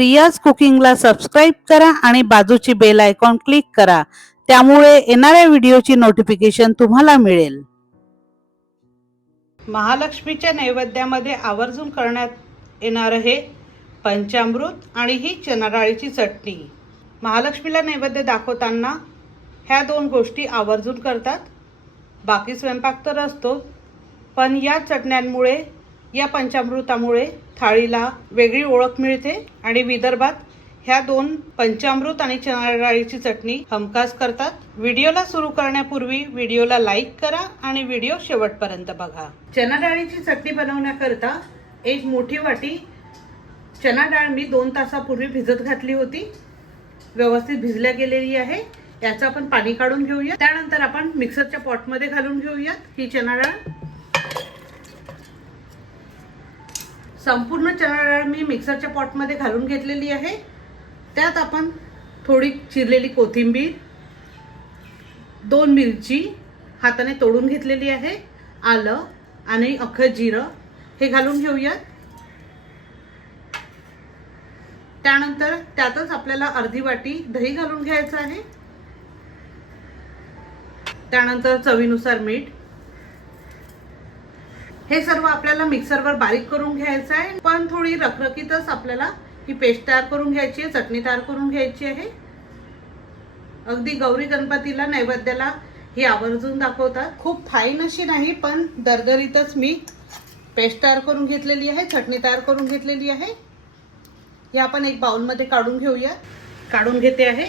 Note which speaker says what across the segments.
Speaker 1: Priya's कुकिंगला subscribe करा आणि बाजूची बेल आयकॉन क्लिक करा. त्यामुळे येणाऱ्या व्हिडिओची नोटिफिकेशन तुम्हाला मिळेल. महालक्ष्मीच्या नैवेद्यामध्ये आवर्जून करण्यात येणारं हे पंचामृत आणि ही चना डाळीची चटणी. महालक्ष्मीला नैवेद्य दाखवताना ह्या दोन गोष्टी आवर्जून करतात. बाकी स्वयंपाक तर असतो पण या चटण्यांमुळे या पंचामृतामुळे थाळीला वेगळी ओळख मिळते आणि विदर्भात ह्या दोन पंचामृत आणि चणा डाळीची चटणी हमखास करतात. व्हिडिओला सुरू करण्यापूर्वी व्हिडिओला लाईक करा आणि व्हिडिओ शेवटपर्यंत बघा. चना डाळीची चटणी बनवण्याकरता एक मोठी वाटी चना डाळ मी दोन तासापूर्वी भिजत घातली होती. व्यवस्थित भिजल्या गेलेली आहे. याचं आपण पाणी काढून घेऊया त्यानंतर आपण मिक्सरच्या पॉटमध्ये घालून घेऊयात. ही चना डाळ संपूर्ण चणा डाळ मी मिक्सरच्या पॉटमध्ये घालून घेतलेली आहे. त्यात आपण थोडी चिरलेली कोथिंबीर दोन मिरची हाताने तोडून घेतलेली आहे आलं आणि अख्खं जिरं हे घालून घेऊयात. त्यानंतर त्यातच आपल्याला अर्धी वाटी दही घालून घ्यायचं आहे. त्यानंतर चवीनुसार मीठ हे सर्व आपल्याला मिक्सरवर बारीक करून घ्यायचं आहे. पण थोडी रखरखीतच आपल्याला ही पेस्ट तयार करून घ्यायची आहे चटणी तयार करून घ्यायची आहे. अगदी गौरी गणपतीला नैवेद्याला ही आवर्जून दाखवतात. खूप फाईन अशी नाही पण दरदरीतच मी पेस्ट तयार करून घेतलेली आहे चटणी तयार करून घेतलेली आहे. हे आपण एक बाउलमध्ये काढून घेऊया. काढून घेते आहे.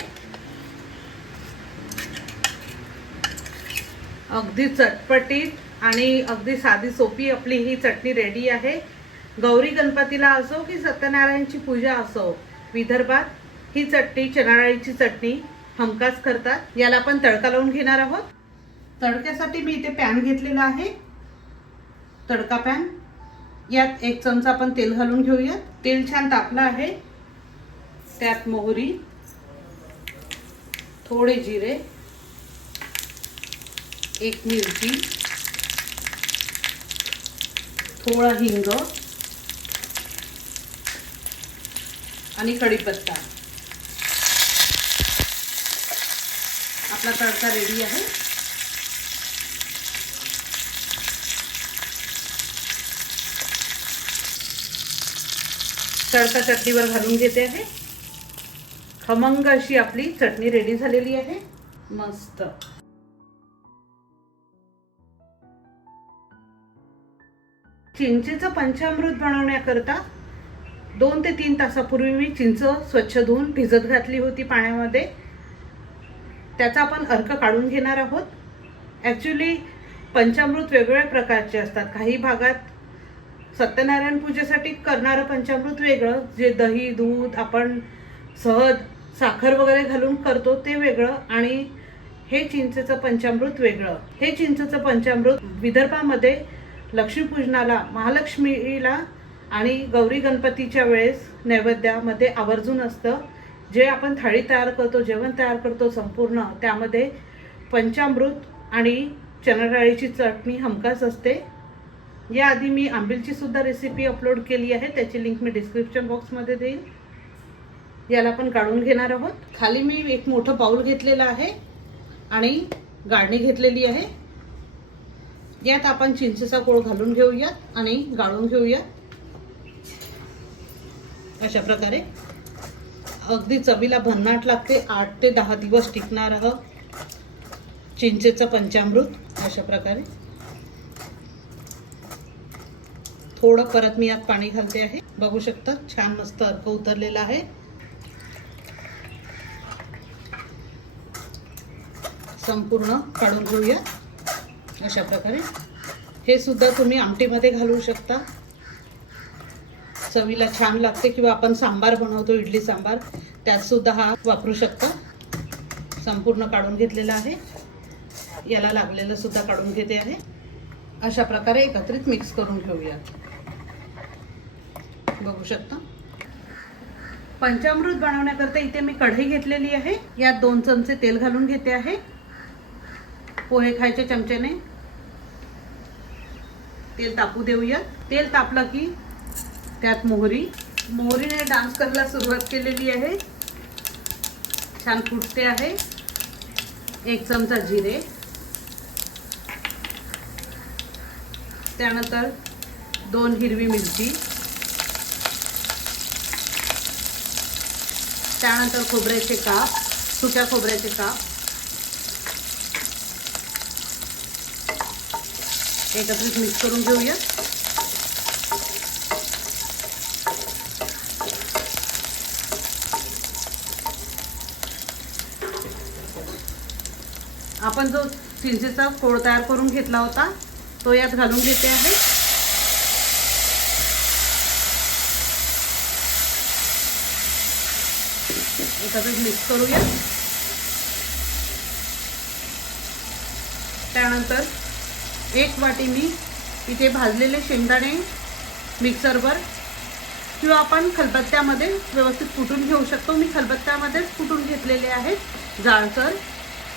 Speaker 1: अगदी चटपटीत आणि अगदी साधी सोपी आपली ही चटणी रेडी आहे. गौरी गणपतीला असो की सत्यनारायणची पूजा असो विदर्भात ही चटणी चणाडाळीची चटणी हमखास करतात. याला आपण तडका लावून घेणार आहोत. तडक्यासाठी मी इथे पॅन घेतलेला आहे. तडका पॅन यात एक चमचा आपण तेल घालून घेऊया तेल छान तापलं आहे. त्यात मोहरी थोडे जिरे एक मिरची थोडा हिंग आणि कढीपत्ता. आपला तडका रेडी आहे. तडका चटणीवर घालून घेते आहे. खमंग अशी आपली चटणी रेडी झालेली आहे. मस्त. चिंचेचं पंचामृत बनवण्याकरता दोन ते तीन तासापूर्वी मी चिंच स्वच्छ धुवून भिजत घातली होती पाण्यामध्ये. त्याचा आपण अर्क काढून घेणार आहोत. ॲक्च्युली पंचामृत वेगवेगळ्या प्रकारचे असतात. काही भागात सत्यनारायण पूजेसाठी करणारं पंचामृत वेगळं. जे दही दूध आपण सहज साखर वगैरे घालून करतो ते वेगळं आणि हे चिंचेचं पंचामृत वेगळं. हे चिंचेचं पंचामृत विदर्भामध्ये लक्ष्मीपूजनाला महालक्ष्मीला आणि गौरी गणपतीच्या वेळेस नैवेद्यामध्ये आवर्जून असतं. जे आपण थाळी तयार करतो जेवण तयार करतो संपूर्ण त्यामध्ये पंचामृत आणि चणा डाळीची चटणी हमखास असते. याआधी मी आंबीलची सुद्धा रेसिपी अपलोड केली आहे. त्याची लिंक मी डिस्क्रिप्शन बॉक्समध्ये देईन. याला आपण काढून घेणार आहोत. खाली मी एक मोठं पाऊल घेतलेलं आहे आणि गाळणी घेतलेली आहे. यात आपण चिंचेचा कोळ घालून घेऊयात आणि गाळून घेऊयात. अशा प्रकारे. अगदी चवीला भन्नाट लागते. आठ ते दहा दिवस टिकणार चिंचेचं पंचामृत अशा प्रकारे. थोडं परत मी यात पाणी घालते आहे. बघू शकता छान मस्त अर्क उतरलेला आहे. संपूर्ण काढून घेऊया अशा प्रकारे. हे सुद्धा तुम्ही आमटीमध्ये घालू शकता. चवीला छान लागते किंवा आपण सांबार बनवतो इडली सांबार त्यात सुद्धा हा वापरू शकता. संपूर्ण काढून घेतलेला आहे. याला लागलेलं सुद्धा काढून घेते आहे. अशा प्रकारे एकत्रित मिक्स करून घेऊया. बघू शकता. पंचामृत बनवण्याकरता इथे मी कढई घेतलेली आहे. यात दोन चमचे तेल घालून घेते आहे. पोहे खायच्या चमच्याने. तेल तापू देऊया. तेल तापलं की त्यात मोहरी. मोहरीने डान्स करायला सुरुवात केलेली आहे. छान फुटते आहे. एक चमचा जिरे. त्यानंतर दोन हिरवी मिरची. त्यानंतर खोबऱ्याचे काप सुक्या खोबऱ्याचे काप. एकत्रित मिक्स करून घेऊया. आपण जो चिंचेचा कोळ तयार करून घेतला होता तो यात घालून घेते आहे. एकत्रित मिक्स करूया. त्यानंतर एक वाटी मी इथे भाजलेले शेंगदाणे मिक्सरवर किंवा आपण खलबत्त्यामध्ये व्यवस्थित कुटून घेऊ शकतो. मी खलबत्त्यामध्येच कुटून घेतलेले आहेत. जाळसर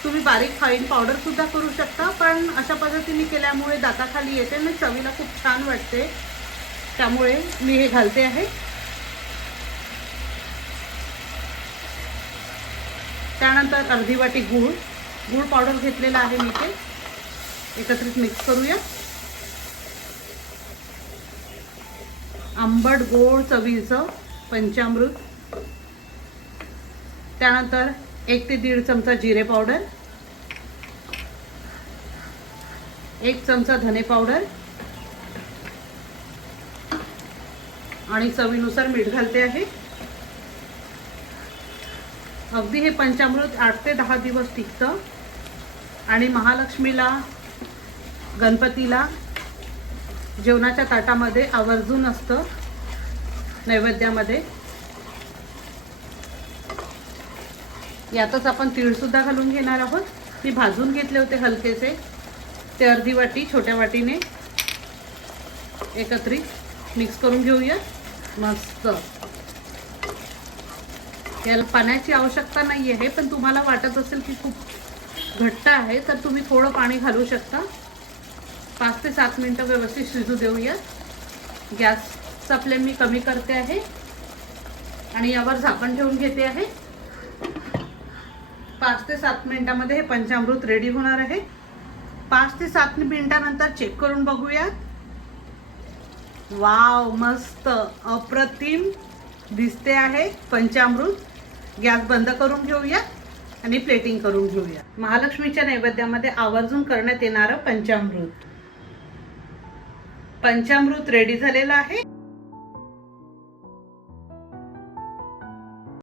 Speaker 1: तुम्ही बारीक फाईन पावडरसुद्धा करू शकता. पण अशा पद्धतीने केल्यामुळे दाताखाली येते आणि चवीला खूप छान वाटते. त्यामुळे मी हे घालते आहे. त्यानंतर अर्धी वाटी गूळ. गूळ पावडर घेतलेला आहे मी ते एकत्रित मिक्स करूया. आंबट गोड चवीचं पंचामृत. त्यानंतर एक ते दीड चमचा जिरे पावडर. एक चमचा धने पावडर. आणि चवीनुसार मीठ घालते आहे. अगदी हे पंचामृत आठ ते दहा दिवस टिकतं. आणि महालक्ष्मीला गणपतीला जेवणाच्या ताटामध्ये आवर्जून असतं नैवेद्यामध्ये. यातच आपण तीळसुद्धा घालून घेणार आहोत. मी भाजून घेतले होते हलकेसे. ते अर्धी वाटी छोट्या वाटीने एकत्रित मिक्स करून घेऊया. मस्त. याला पाण्याची आवश्यकता नाही आहे पण तुम्हाला वाटत असेल की खूप घट्ट आहे तर तुम्ही थोडं पाणी घालू शकता. पाच ते सात मिनटं व्यवस्थित शिजू देऊया गॅसचा फ्लेम मी कमी करते आहे. आणि यावर झाकण ठेवून घेते आहे. पाच ते सात मिनिटामध्ये हे पंचामृत रेडी होणार आहे. पाच ते सात मिनिटानंतर चेक करून बघूया वाव मस्त अप्रतिम दिसते आहे पंचामृत. गॅस बंद करून घेऊया आणि प्लेटिंग करून घेऊया महालक्ष्मीच्या नैवेद्यामध्ये आवर्जून करण्यात येणारं पंचामृत. पंचामृत रेडी झालेलं आहे.